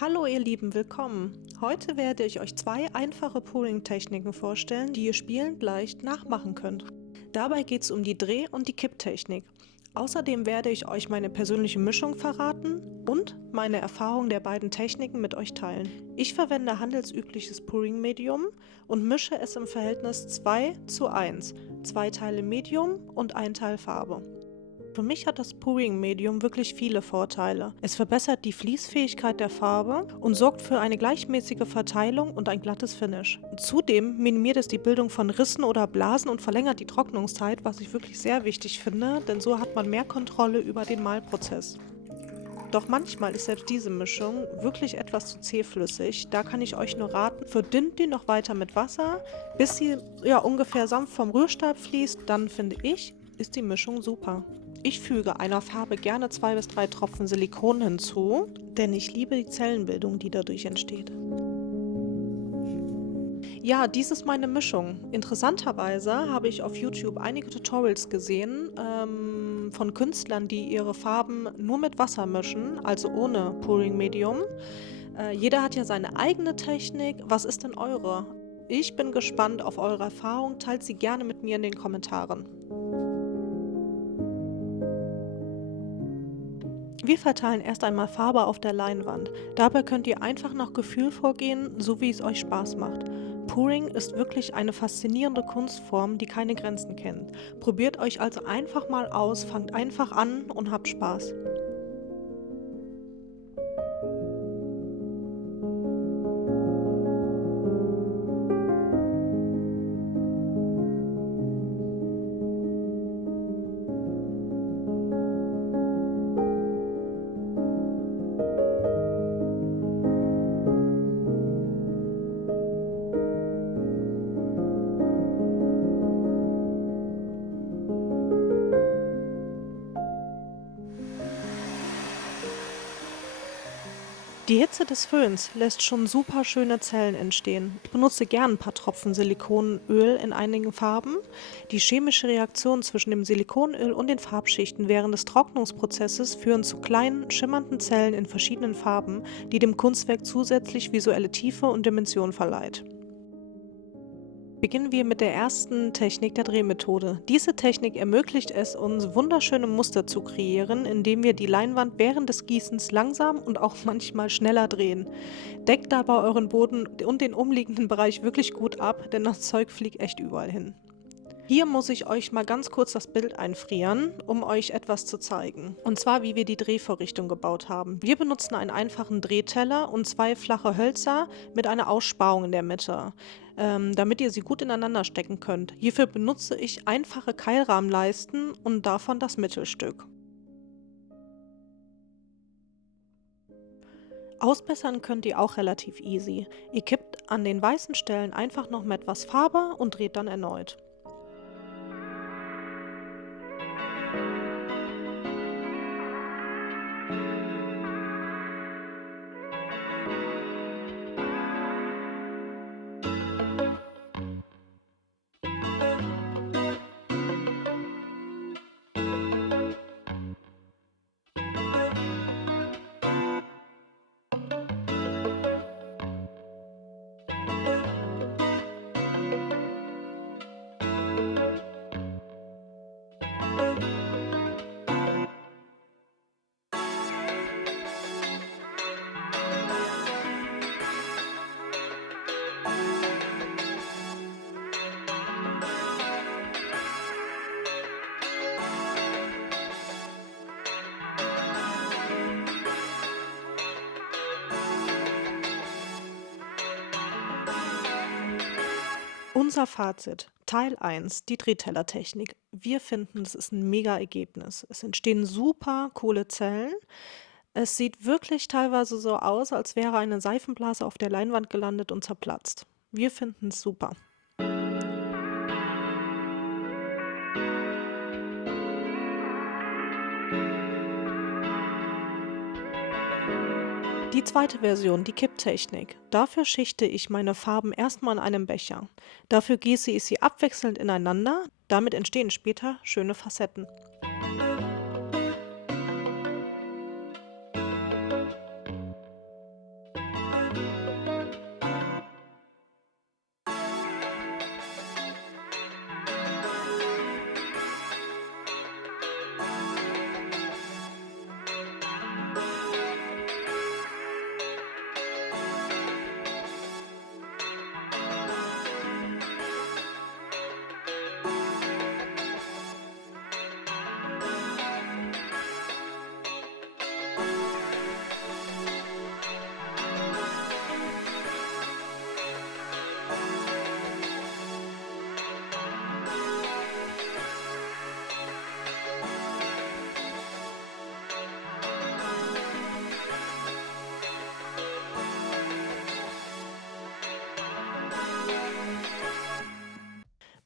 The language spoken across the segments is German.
Hallo ihr Lieben, willkommen. Heute werde ich euch zwei einfache Pouring-Techniken vorstellen, die ihr spielend leicht nachmachen könnt. Dabei geht es um die Dreh- und die Kipptechnik. Außerdem werde ich euch meine persönliche Mischung verraten und meine Erfahrung der beiden Techniken mit euch teilen. Ich verwende handelsübliches Pouring-Medium und mische es im Verhältnis 2:1, 2 Teile Medium und 1 Teil Farbe. Für mich hat das Pouring-Medium wirklich viele Vorteile. Es verbessert die Fließfähigkeit der Farbe und sorgt für eine gleichmäßige Verteilung und ein glattes Finish. Zudem minimiert es die Bildung von Rissen oder Blasen und verlängert die Trocknungszeit, was ich wirklich sehr wichtig finde, denn so hat man mehr Kontrolle über den Mahlprozess. Doch manchmal ist selbst diese Mischung wirklich etwas zu zähflüssig. Da kann ich euch nur raten, verdünnt die noch weiter mit Wasser, bis sie ungefähr sanft vom Rührstab fließt. Dann finde ich, ist die Mischung super. Ich füge einer Farbe gerne 2 bis 3 Tropfen Silikon hinzu, denn ich liebe die Zellenbildung, die dadurch entsteht. Ja, dies ist meine Mischung. Interessanterweise habe ich auf YouTube einige Tutorials gesehen von Künstlern, die ihre Farben nur mit Wasser mischen, also ohne Pouring-Medium. Jeder hat ja seine eigene Technik. Was ist denn eure? Ich bin gespannt auf eure Erfahrung. Teilt sie gerne mit mir in den Kommentaren. Wir verteilen erst einmal Farbe auf der Leinwand. Dabei könnt ihr einfach nach Gefühl vorgehen, so wie es euch Spaß macht. Pouring ist wirklich eine faszinierende Kunstform, die keine Grenzen kennt. Probiert euch also einfach mal aus, fangt einfach an und habt Spaß. Die Hitze des Föhns lässt schon super schöne Zellen entstehen. Ich benutze gern ein paar Tropfen Silikonöl in einigen Farben. Die chemische Reaktion zwischen dem Silikonöl und den Farbschichten während des Trocknungsprozesses führen zu kleinen, schimmernden Zellen in verschiedenen Farben, die dem Kunstwerk zusätzlich visuelle Tiefe und Dimension verleiht. Beginnen wir mit der ersten Technik der Drehmethode. Diese Technik ermöglicht es uns, wunderschöne Muster zu kreieren, indem wir die Leinwand während des Gießens langsam und auch manchmal schneller drehen. Deckt dabei euren Boden und den umliegenden Bereich wirklich gut ab, denn das Zeug fliegt echt überall hin. Hier muss ich euch mal ganz kurz das Bild einfrieren, um euch etwas zu zeigen. Und zwar, wie wir die Drehvorrichtung gebaut haben. Wir benutzen einen einfachen Drehteller und 2 flache Hölzer mit einer Aussparung in der Mitte, damit ihr sie gut ineinander stecken könnt. Hierfür benutze ich einfache Keilrahmenleisten und davon das Mittelstück. Ausbessern könnt ihr auch relativ easy. Ihr kippt an den weißen Stellen einfach noch mit etwas Farbe und dreht dann erneut. Unser Fazit. Teil 1, die Drehteller-Technik. Wir finden, es ist ein mega Ergebnis. Es entstehen super coole Zellen. Es sieht wirklich teilweise so aus, als wäre eine Seifenblase auf der Leinwand gelandet und zerplatzt. Wir finden es super. Die zweite Version, die Kipptechnik. Dafür schichte ich meine Farben erstmal in einem Becher. Dafür gieße ich sie abwechselnd ineinander. Damit entstehen später schöne Facetten.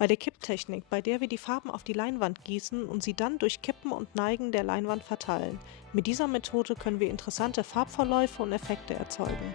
Bei der Kipptechnik, bei der wir die Farben auf die Leinwand gießen und sie dann durch Kippen und Neigen der Leinwand verteilen. Mit dieser Methode können wir interessante Farbverläufe und Effekte erzeugen.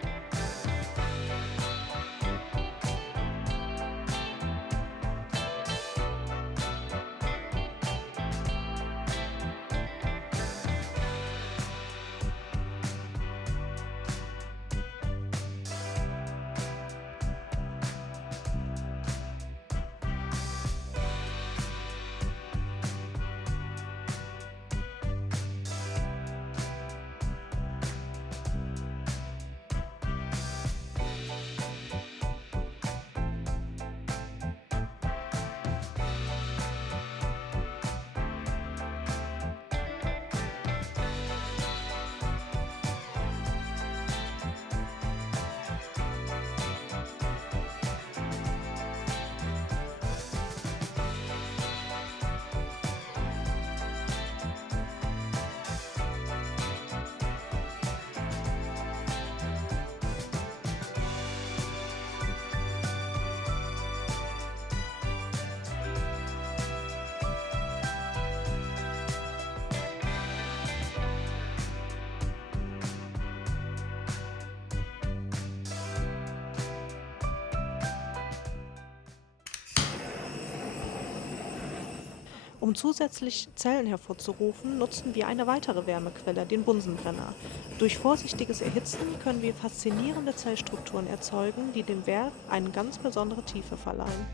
Um zusätzlich Zellen hervorzurufen, nutzen wir eine weitere Wärmequelle, den Bunsenbrenner. Durch vorsichtiges Erhitzen können wir faszinierende Zellstrukturen erzeugen, die dem Werk eine ganz besondere Tiefe verleihen.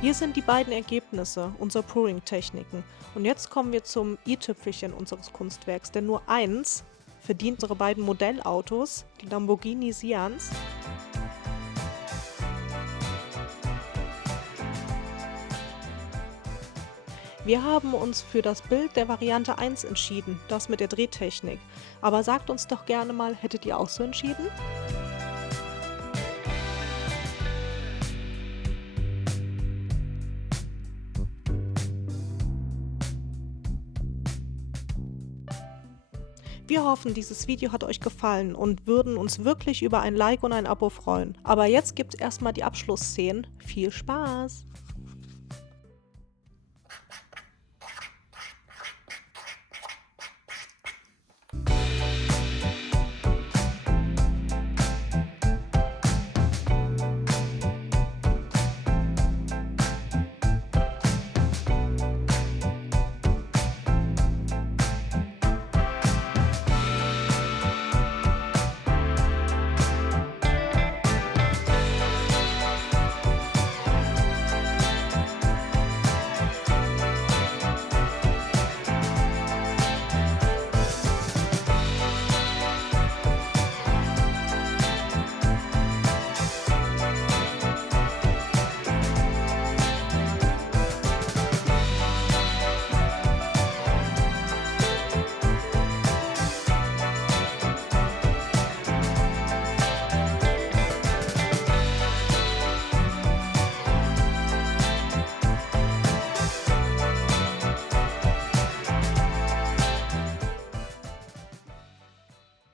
Hier sind die beiden Ergebnisse unserer Pouring-Techniken. Und jetzt kommen wir zum i-Tüpfelchen unseres Kunstwerks, denn nur eins verdient unsere beiden Modellautos, die Lamborghini Sians. Wir haben uns für das Bild der Variante 1 entschieden, das mit der Drehtechnik. Aber sagt uns doch gerne mal, hättet ihr auch so entschieden? Wir hoffen, dieses Video hat euch gefallen und würden uns wirklich über ein Like und ein Abo freuen. Aber jetzt gibt's erstmal die Abschlussszenen. Viel Spaß!